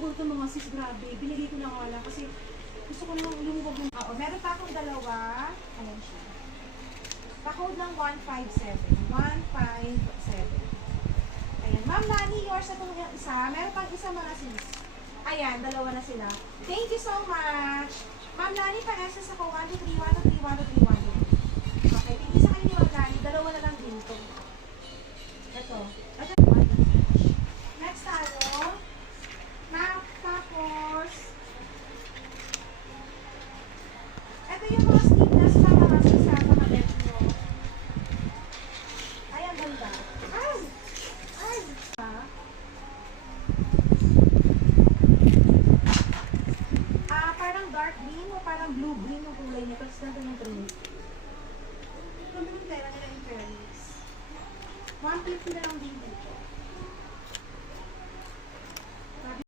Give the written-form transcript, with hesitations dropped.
lumubog to mga sis, grabe. Binigay ko na wala kasi gusto ko nang lumubog ng... Oo, meron pa akong dalawa. Ayan siya. Pa-code ng 157. 157. Ayan. Ma'am Lani, yours na itong isa. Meron pang isa mga sis. Ayan, dalawa na sila. Thank you so much. Ma'am Lani, pa-SS ako. 1, 2, 3, 1, 2, 3, 1, 2, 3, 1, 2, 3. Okay, tingin sa kayo ni Ma'am Lani. Dalawa na lang din ito. Ito. Ito. Next tayo. Tapos, ito yung mga sleeveless na mga sa mga bed nyo. Ay, ang ganda. Ay! Ay! Parang dark green o parang blue green yung kulay niya. Tapos nandun yung